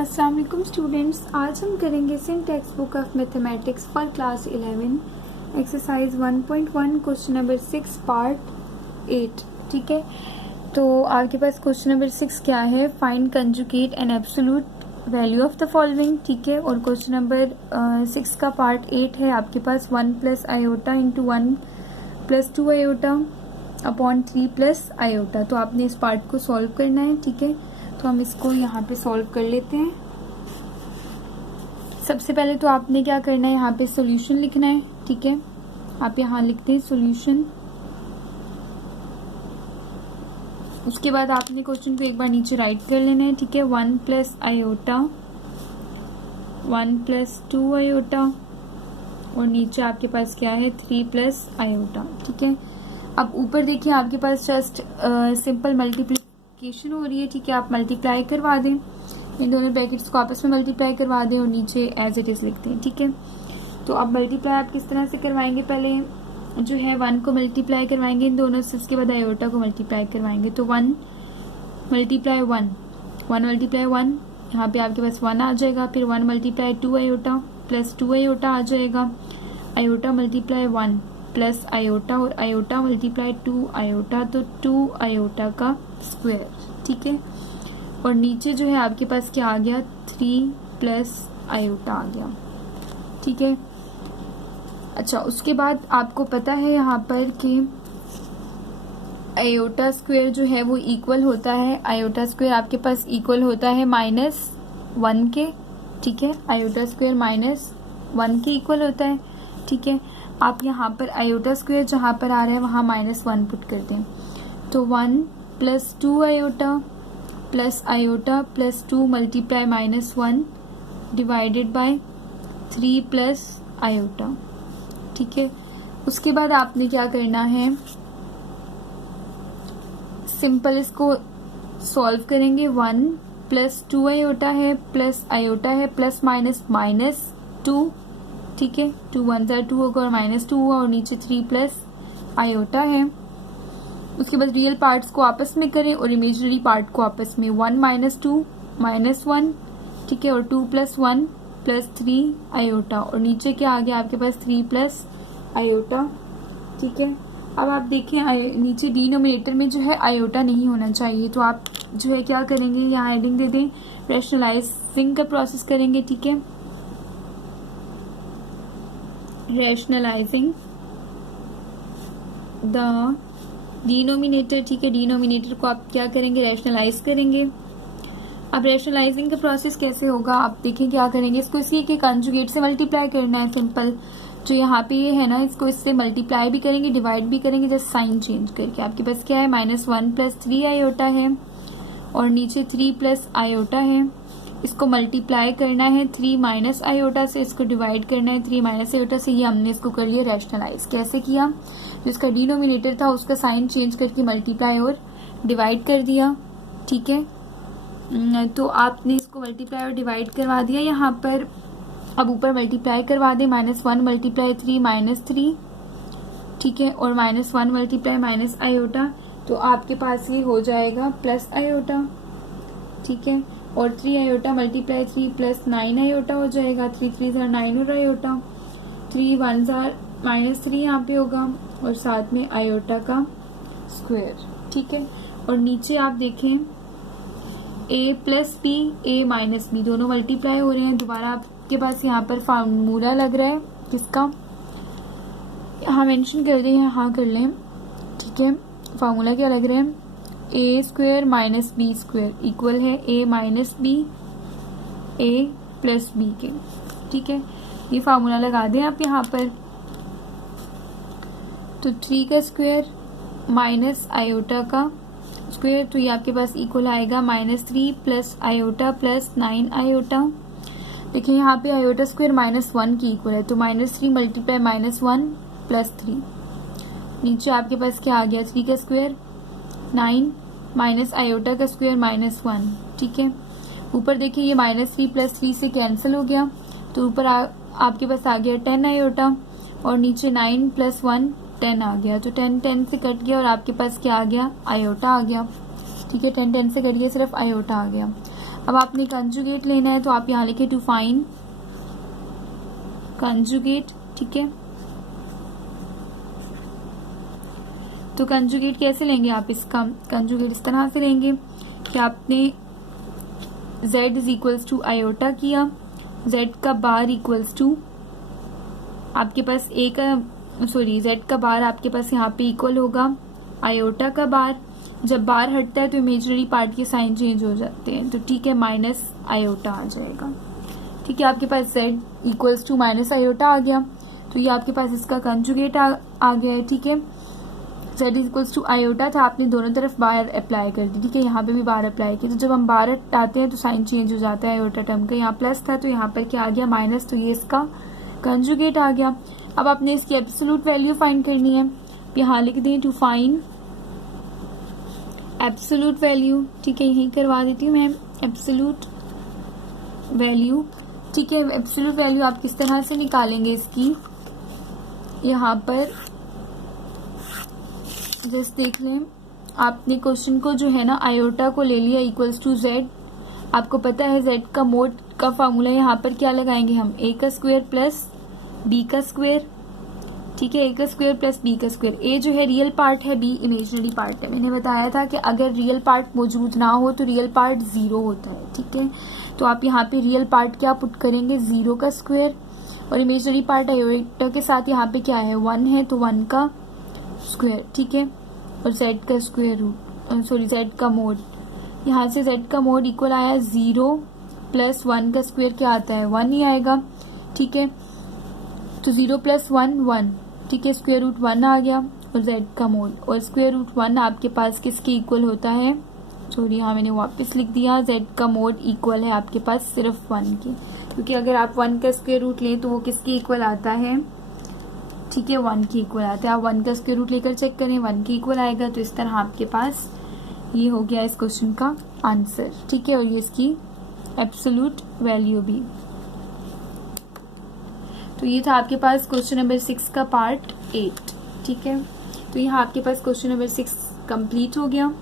अस्सलाम वालेकुम स्टूडेंट्स, आज हम करेंगे Singh text book of mathematics for class 11 exercise 1.1 question number 6 part 8। ठीक है, तो आपके पास क्वेश्चन नंबर 6 क्या है, find conjugate and absolute value of the following. ठीक है, और क्वेश्चन नंबर 6 का पार्ट 8 है आपके पास 1 plus iota into 1 plus 2 iota upon 3 plus iota. तो आपने इस पार्ट को सॉल्व करना है। ठीक है, तो हम इसको यहाँ पे सॉल्व कर लेते हैं। सबसे पहले तो आपने क्या करना है, यहाँ पे सॉल्यूशन लिखना है। ठीक है, आप यहाँ लिखते हैं सॉल्यूशन। उसके बाद आपने क्वेश्चन को एक बार नीचे राइट कर लेना है। ठीक है, 1 प्लस आयोटा 1 प्लस 2 आयोटा और नीचे आपके पास क्या है 3 प्लस आयोटा। ठीक है, अब ऊपर देखिए आपके पास जस्ट सिंपल मल्टीप्लिकेशन हो रही है। ठीक है, आप मल्टीप्लाई करवा दें, इन दोनों ब्रैकेट्स को आपस में मल्टीप्लाई करवा दें और नीचे एज इट इज लिखते हैं। ठीक है, तो अब मल्टीप्लाई आप किस तरह से करवाएंगे, पहले जो है 1 को मल्टीप्लाई करवाएंगे इन दोनों से, उसके बाद आयोटा को मल्टीप्लाई करवाएंगे। तो 1 मल्टीप्लाई 1 मल्टीप्लाई 1, यहाँ पे आपके पास 1 आ जाएगा। फिर 1 मल्टीप्लाई 2 आयोटा प्लस 2 आयोटा आ जाएगा। आयोटा मल्टीप्लाई 1 प्लस आयोटा और आयोटा मल्टीप्लाई 2 आयोटा, तो 2 आयोटा का स्क्वायर। ठीक है, और नीचे जो है आपके पास क्या आ गया 3 प्लस आयोटा आ गया। ठीक है, अच्छा उसके बाद आपको पता है यहाँ पर कि आयोटा स्क्वायर जो है वो इक्वल होता है, आयोटा स्क्वायर आपके पास इक्वल होता है -1 के। ठीक है, आयोटा स्क्वायर -1 के इक्वल होता है। ठीक है, आप यहाँ पर आयोटा स्क्वायर जहाँ पर आ रहा है वहाँ -1 पुट कर दें। तो 1 plus 2 iota plus 2 multiply -1 divided by 3 plus iota. ठीक है, उसके बाद आपने क्या करना है, सिंपल इसको सॉल्व करेंगे। 1 प्लस 2 आयोटा है प्लस आयोटा है प्लस माइनस 2। ठीक है, 2 1 2 होगा और -2 हुआ और नीचे 3 प्लस आयोटा है। उसके बाद रियल पार्ट्स को आपस में करें और इमेजिनरी पार्ट को आपस में। 1 - 2 -1। ठीक है, और 2 + 1 + 3 आयोटा और नीचे क्या आ गया आपके पास 3 प्लस आयोटा। ठीक है, अब आप देखें नीचे डिनोमिनेटर में जो है आयोटा नहीं होना चाहिए, तो आप जो है क्या करेंगे, यहाँ हेडिंग दे दें रैशनलाइजिंग का प्रोसेस करेंगे। ठीक है, रैशनलाइजिंग द डिनोमिनेटर। ठीक है, डिनोमिनेटर को आप क्या करेंगे, रैशनलाइज करेंगे। अब रैशनलाइजिंग का प्रोसेस कैसे होगा, आप देखें क्या करेंगे, इसको इसी के कंजुगेट से मल्टीप्लाई करना है। सिंपल जो यहाँ पे ये है ना, इसको इससे मल्टीप्लाई भी करेंगे डिवाइड भी करेंगे, जस्ट साइन चेंज करके। आपके पास क्या है -1 + 3 आयोटा है और नीचे 3 प्लस आयोटा है। इसको मल्टीप्लाई करना है 3 माइनस आयोटा से, इसको डिवाइड करना है 3 माइनस आयोटा से। ये हमने इसको कर लिया रैशनलाइज। कैसे किया, जो इसका डिनोमिनेटर था उसका साइन चेंज करके मल्टीप्लाई और डिवाइड कर दिया। ठीक है, तो आपने इसको मल्टीप्लाई और डिवाइड करवा दिया यहाँ पर। अब ऊपर मल्टीप्लाई करवा दें, -1 मल्टीप्लाई 3 -3। ठीक है, और -1 मल्टीप्लाई माइनस आयोटा, तो आपके पास ये हो जाएगा प्लस आयोटा। ठीक है, और 3 आयोटा मल्टीप्लाई 3 प्लस 9 आयोटा हो जाएगा। 3 3 9 और आयोटा, 3 1 -3 यहाँ पे होगा और साथ में आयोटा का स्क्वायर। ठीक है, और नीचे आप देखें a + b a - b दोनों मल्टीप्लाई हो रहे हैं। दोबारा आपके पास यहाँ पर फार्मूला लग रहा है किसका, यहाँ मेंशन कर दें, यहाँ कर लें। ठीक है, फार्मूला क्या लग रहा है, a² - b² इक्वल है a - b a + b के। ठीक है, ये फार्मूला लगा दें आप यहाँ पर। तो 3 का स्क्वायर माइनस आयोटा का स्क्वायर, तो ये आपके पास इक्वल आएगा -3 प्लस आयोटा प्लस 9 आयोटा। देखिए यहाँ पे आयोटा स्क्वायर -1 की इक्वल है, तो -3 मल्टीप्लाई -1 + 3। नीचे आपके पास क्या आ गया, 3 का स्क्वायर 9 माइनस आयोटा का स्क्वायर -1। ठीक है, ऊपर देखिए ये -3 + 3 से कैंसिल हो गया, तो ऊपर आपके पास आ गया 10 आयोटा और नीचे 9 + 1 10 आ गया। तो 10 से कट गया और आपके पास क्या आ गया, आयोटा आ गया। ठीक है, 10 से कट गया, सिर्फ आयोटा आ गया। अब आपने कंजुगेट लेना है, तो आप यहाँ लिखे टू फाइंड कंजुगेट, ठीक है। तो कंजुगेट कैसे लेंगे आप इसका? कंजुगेट इस तरह से लेंगे कि आपने z is equals to iota किया, z का बार इक्वल्स टू आपके पास a का z का बार आपके पास यहाँ पे इक्वल होगा आयोटा का बार। जब बार हटता है तो इमेजिनरी पार्ट के साइन चेंज हो जाते हैं, तो ठीक है माइनस आयोटा आ जाएगा, ठीक है। आपके पास z equals to minus iota आ गया, तो ये आपके पास इसका कंजुगेट आ गया है, ठीक है। z इक्वल्स टू आयोटा था, आपने दोनों तरफ बार अप्लाई कर दी, ठीक है। यहाँ पे भी बार अप्लाई की, तो जब हम बार हटाते हैं तो साइन चेंज हो जाता है आयोटा टर्म का। यहाँ प्लस था तो यहाँ पर क्या आ गया माइनस, तो ये इसका कंजुगेट आ गया। अब आपने इसकी एब्सोल्यूट वैल्यू फाइंड करनी है, यहाँ लिख दें टू फाइंड एब्सोल्यूट वैल्यू, ठीक है। यही करवा देती हूँ मैं एब्सोल्यूट वैल्यू, ठीक है। एब्सोल्यूट वैल्यू आप किस तरह से निकालेंगे इसकी, यहाँ पर जस्ट देख लें। आपने क्वेश्चन को जो है ना आयोटा को ले लिया इक्वल्स टू z, आपको पता है z का मोड का फार्मूला यहाँ पर क्या लगाएंगे हम, a का स्क्वायर प्लस b का स्क्वायर, ठीक है। a का स्क्वायर प्लस b का स्क्वायर। a जो है रियल पार्ट है, b इमेजिनरी पार्ट है। मैंने बताया था कि अगर रियल पार्ट मौजूद ना हो तो रियल पार्ट 0 होता है, ठीक है। तो आप यहाँ पे रियल पार्ट क्या पुट करेंगे, 0 का स्क्वायर, और इमेजिनरी पार्ट आयोटा के साथ यहाँ पे क्या है 1 है, तो 1 का स्क्वायर, ठीक है। और z का स्क्वायर रूट z का मोड, यहाँ से z का मोड इक्वल आया 0 प्लस 1 का स्क्वायर क्या आता है 1 ही आएगा, ठीक है। तो 0 प्लस 1 1, ठीक है। स्क्वायर रूट 1 आ गया और z का मोड, और स्क्वायर रूट 1 आपके पास किसके इक्वल होता है, सॉरी यहाँ मैंने वापस लिख दिया, z का मोड इक्वल है आपके पास सिर्फ 1 के, क्योंकि अगर आप 1 का स्क्वायर रूट लें तो वो किसके इक्वल आता है, ठीक है 1 के इक्वल आता है। आप 1 का स्क्वायर रूट लेकर चेक करें, 1 के इक्वल आएगा। तो इस तरह आपके पास ये हो गया इस क्वेश्चन का आंसर, ठीक है। और ये इसकी एब्सोल्यूट वैल्यू भी। तो ये था आपके पास क्वेश्चन नंबर 6 का पार्ट 8, ठीक है। तो यहाँ आपके पास क्वेश्चन नंबर 6 कंप्लीट हो गया।